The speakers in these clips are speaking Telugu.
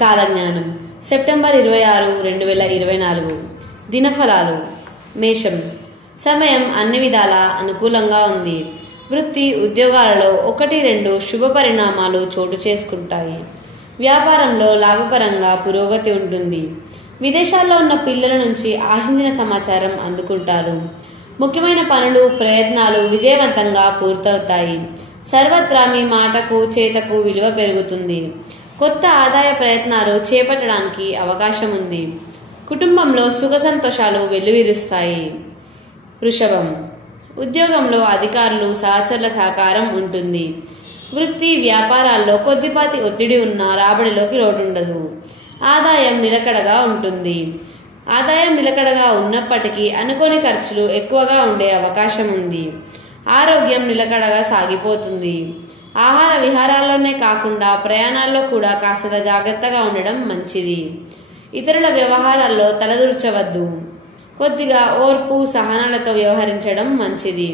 కాలజ్ఞానం సెప్టెంబర్ 26, 2024 దినఫలాలు. మేషం. సమయం అన్ని విధాలా అనుకూలంగా ఉంది. వృత్తి ఉద్యోగాలలో 1-2 శుభ పరిణామాలు చోటు చేసుకుంటాయి. వ్యాపారంలో లాభపరంగా పురోగతి ఉంటుంది. విదేశాల్లో ఉన్న పిల్లల నుంచి ఆశించిన సమాచారం అందుకుంటారు. ముఖ్యమైన పనులు ప్రయత్నాలు విజయవంతంగా పూర్తవుతాయి. సర్వత్రా మీ మాటకు చేతకు విలువ పెరుగుతుంది. కొత్త ఆదాయ ప్రయత్నాలు చేపట్టడానికి అవకాశం ఉంది. కుటుంబంలో సుఖ సంతోషాలు వెల్లువిరుస్తాయి. వృషభం. ఉద్యోగంలో అధికారులు సహచరుల సహకారం ఉంటుంది. వృత్తి వ్యాపారాల్లో కొద్దిపాటి ఒత్తిడి ఉన్న రాబడిలోకి లోటుండదు. ఆదాయం నిలకడగా ఉంటుంది. ఆదాయం నిలకడగా ఉన్నప్పటికీ అనుకోని ఖర్చులు ఎక్కువగా ఉండే అవకాశం ఉంది. ఆరోగ్యం నిలకడగా సాగిపోతుంది. ఆహార విహారాల్లోనే కాకుండా ప్రయాణాల్లో కూడా కాస్త జాగ్రత్తగా ఉండడం మంచిది. ఇతరుల వ్యవహారాల్లో తలదూర్చవద్దు. కొద్దిగా ఓర్పు సహనాలతో వ్యవహరించడం మంచిది.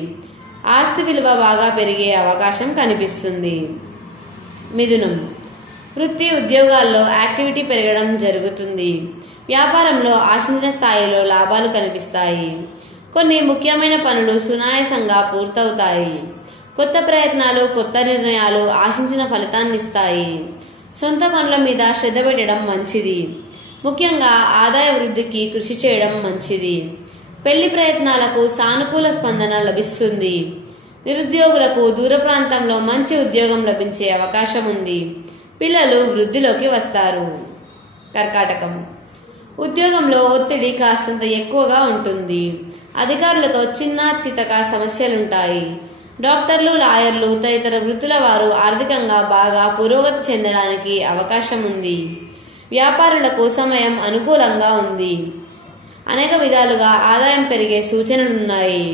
ఆస్తి విలువ బాగా పెరిగే అవకాశం కనిపిస్తుంది. మిథునం. వృత్తి ఉద్యోగాల్లో యాక్టివిటీ పెరగడం జరుగుతుంది. వ్యాపారంలో ఆశించిన స్థాయిలో లాభాలు కనిపిస్తాయి. కొన్ని ముఖ్యమైన పనులు సునాయాసంగా పూర్తవుతాయి. కొత్త ప్రయత్నాలు కొత్త నిర్ణయాలు ఆశించిన ఫలితాన్నిస్తాయి. సొంత పనుల మీద శ్రద్ధ పెట్టడం మంచిది. ముఖ్యంగా ఆదాయ వృద్ధికి కృషి చేయడం మంచిది. పెళ్లి ప్రయత్నాలకు సానుకూల స్పందన లభిస్తుంది. నిరుద్యోగులకు దూర ప్రాంతంలో మంచి ఉద్యోగం లభించే అవకాశం ఉంది. పిల్లలు వృద్ధిలోకి వస్తారు. కర్కాటకం. ఉద్యోగంలో ఒత్తిడి కాస్తంత ఎక్కువగా ఉంటుంది. అధికారులతో చిన్న చితక సమస్యలుంటాయి. డాక్టర్లు లాయర్లు తదితర వృత్తుల వారు ఆర్థికంగా బాగా పురోగతి చెందడానికి అవకాశం ఉంది. వ్యాపారులకు సమయం అనుకూలంగా ఉంది. అనేక విధాలుగా ఆదాయం పెరిగే సూచనలున్నాయి.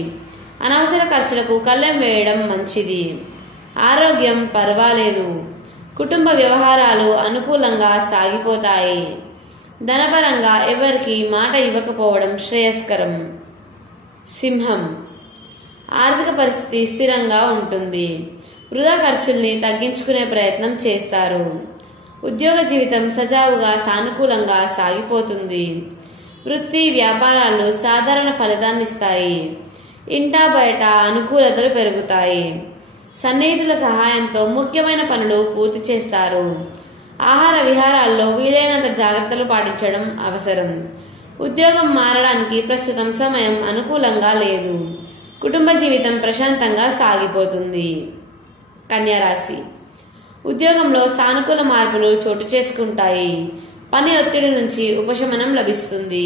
అనవసర ఖర్చులకు కళ్ళెం వేయడం మంచిది. ఆరోగ్యం పర్వాలేదు. కుటుంబ వ్యవహారాలు అనుకూలంగా సాగిపోతాయి. ధనపరంగా ఎవరికి మాట ఇవ్వకపోవడం శ్రేయస్కరం. సింహం. ఆర్థిక పరిస్థితి స్థిరంగా ఉంటుంది. వృధా ఖర్చుల్ని తగ్గించుకునే ప్రయత్నం చేస్తారు. ఉద్యోగ జీవితం సజావుగా సానుకూలంగా సాగిపోతుంది. వృత్తి వ్యాపారాలు సాధారణ ఫలితాన్నిస్తాయి. ఇంటా బయట అనుకూలతలు పెరుగుతాయి. సన్నిహితుల సహాయంతో ముఖ్యమైన పనులు పూర్తి చేస్తారు. ఆహార విహారాల్లో వీలైనంత జాగ్రత్తలు పాటించడం అవసరం. ఉద్యోగం మారడానికి ప్రస్తుతం సమయం అనుకూలంగా లేదు. కుటుంబ జీవితం ప్రశాంతంగా సాగిపోతుంది. కన్యారాశి. ఉద్యోగంలో సానుకూల మార్పులు చోటు చేసుకుంటాయి. పని ఒత్తిడి నుంచి ఉపశమనం లభిస్తుంది.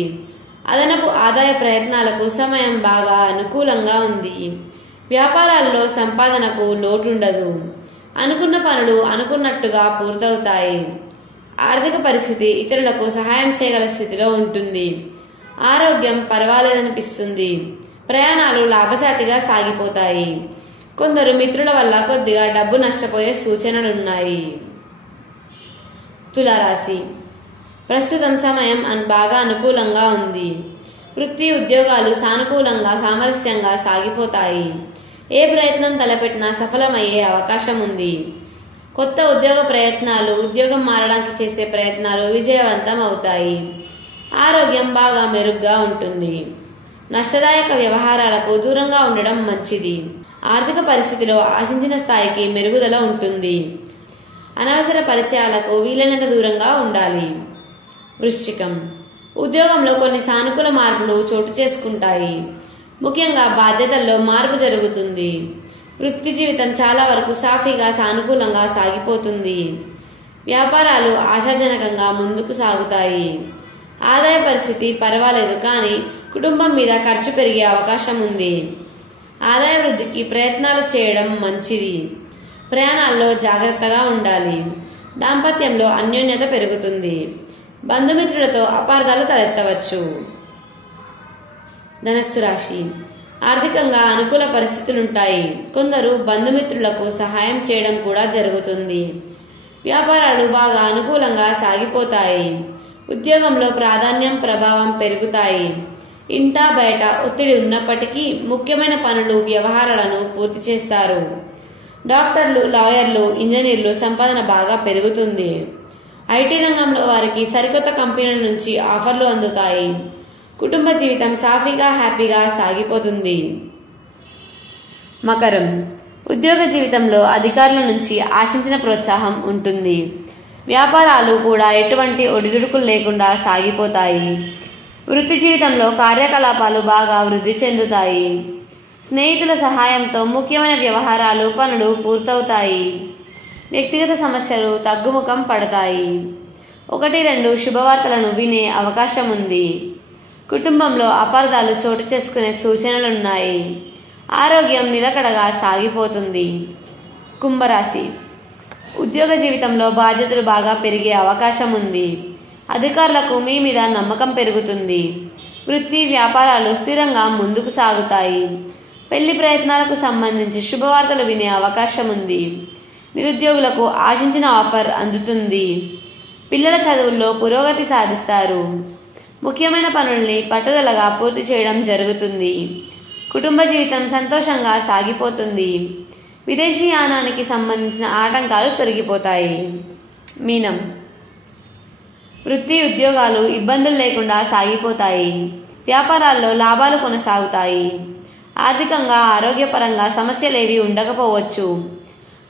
అదనపు ఆదాయ ప్రయత్నాలకు సమయం బాగా అనుకూలంగా ఉంది. వ్యాపారాల్లో సంపాదనకు లోటుండదు. అనుకున్న పనులు అనుకున్నట్టుగా పూర్తవుతాయి. ఆర్థిక పరిస్థితి ఇతరులకు సహాయం చేయగల స్థితిలో ఉంటుంది. ఆరోగ్యం పర్వాలేదనిపిస్తుంది. ప్రయాణాలు లాభసాటిగా సాగిపోతాయి. కొందరు మిత్రుల వల్ల కొద్దిగా డబ్బు నష్టపోయే సూచనలున్నాయి. తులారాశి. ప్రస్తుతం సమయం బాగా అనుకూలంగా ఉంది. వృత్తి ఉద్యోగాలు సానుకూలంగా సామరస్యంగా సాగిపోతాయి. ఏ ప్రయత్నం తలపెట్టినా సఫలమయ్యే అవకాశం ఉంది. కొత్త ఉద్యోగ ప్రయత్నాలు ఉద్యోగం మారడానికి చేసే ప్రయత్నాలు విజయవంతం అవుతాయి. ఆరోగ్యం బాగా మెరుగ్గా ఉంటుంది. నష్టదాయక వ్యవహారాలకు దూరంగా ఉండడం మంచిది. ఆర్థిక పరిస్థితిలో ఆశించిన స్థాయికి మెరుగుదల ఉంటుంది. అనవసర పరిచయాలకు వీలైనంత దూరంగా ఉండాలి. వృశ్చికం. ఉద్యోగంలో కొన్ని సానుకూల మార్పులు చోటు చేసుకుంటాయి. ముఖ్యంగా బాధ్యతల్లో మార్పు జరుగుతుంది. వృత్తి జీవితం చాలా వరకు సాఫీగా సానుకూలంగా సాగిపోతుంది. వ్యాపారాలు ఆశాజనకంగా ముందుకు సాగుతాయి. ఆదాయ పరిస్థితి పర్వాలేదు, కానీ కుటుంబం మీద ఖర్చు పెరిగే అవకాశం ఉంది. ఆదాయ వృద్ధికి ప్రయత్నాలు చేయడం మంచిది. ప్రయాణాల్లో జాగ్రత్తగా ఉండాలి. దాంపత్యంలో అన్యోన్యత పెరుగుతుంది. బంధుమిత్రులతో అపార్థాలు తలెత్తవచ్చు. ధనస్సు రాశి. ఆర్థికంగా అనుకూల పరిస్థితులుంటాయి. కొందరు బంధుమిత్రులకు సహాయం చేయడం కూడా జరుగుతుంది. వ్యాపారాలు బాగా అనుకూలంగా సాగిపోతాయి. ఉద్యోగంలో ప్రాధాన్యం ప్రభావం పెరుగుతాయి. ఇంటా బయట ఒత్తిడి ఉన్నప్పటికీ ముఖ్యమైన పనులు వ్యవహారాలను పూర్తి చేస్తారు. డాక్టర్లు లాయర్లు ఇంజనీర్లు సంపాదన బాగా పెరుగుతుంది. ఐటీ రంగంలో వారికి సరికొత్త కంపెనీల నుంచి ఆఫర్లు అందుతాయి. కుటుంబ జీవితం సాఫీగా హ్యాపీగా సాగిపోతుంది. మకరం, ఉద్యోగ జీవితంలో అధికారుల నుంచి ఆశించిన ప్రోత్సాహం ఉంటుంది. వ్యాపారాలు కూడా ఎటువంటి ఒడిదుడుకులు లేకుండా సాగిపోతాయి. వృత్తి జీవితంలో కార్యకలాపాలు బాగా వృద్ధి చెందుతాయి. స్నేహితుల సహాయంతో ముఖ్యమైన వ్యవహారాలు పనులు పూర్తవుతాయి. వ్యక్తిగత సమస్యలు తగ్గుముఖం పడతాయి. 1-2 శుభవార్తలను వినే అవకాశం ఉంది. కుటుంబంలో అపార్థాలు చోటు చేసుకునే సూచనలున్నాయి. ఆరోగ్యం నిలకడగా సాగిపోతుంది. కుంభరాశి, ఉద్యోగ జీవితంలో బాధ్యతలు బాగా పెరిగే అవకాశం ఉంది. అధికారులకు మీ మీద నమ్మకం పెరుగుతుంది. వృత్తి వ్యాపారాలు స్థిరంగా ముందుకు సాగుతాయి. పెళ్లి ప్రయత్నాలకు సంబంధించి శుభవార్తలు వినే అవకాశం ఉంది. నిరుద్యోగులకు ఆశించిన ఆఫర్ అందుతుంది. పిల్లల చదువుల్లో పురోగతి సాధిస్తారు. ముఖ్యమైన పనుల్ని పట్టుదలగా పూర్తి చేయడం జరుగుతుంది. కుటుంబ జీవితం సంతోషంగా సాగిపోతుంది. విదేశీ యానానికి సంబంధించిన ఆటంకాలు తొలగిపోతాయి. మీనం, వృత్తి ఉద్యోగాలు ఇబ్బందులు లేకుండా సాగిపోతాయి. వ్యాపారాల్లో లాభాలు కొనసాగుతాయి. ఆర్థికంగా ఆరోగ్యపరంగా సమస్యలేవి ఉండకపోవచ్చు.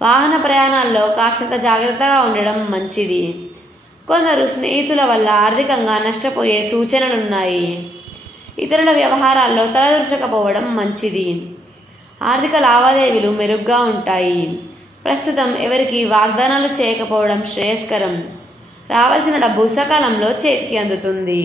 వాహన ప్రయాణాల్లో కాస్తంత జాగ్రత్తగా ఉండడం మంచిది. కొందరు స్నేహితుల వల్ల ఆర్థికంగా నష్టపోయే సూచనలున్నాయి. ఇతరుల వ్యవహారాల్లో తలదూర్చకపోవడం మంచిది. ఆర్థిక లావాదేవీలు మెరుగ్గా ఉంటాయి. ప్రస్తుతం ఎవరికి వాగ్దానాలు చేయకపోవడం శ్రేయస్కరం. రావాల్సిన డబ్బు సకాలంలో చేతికి అందుతుంది.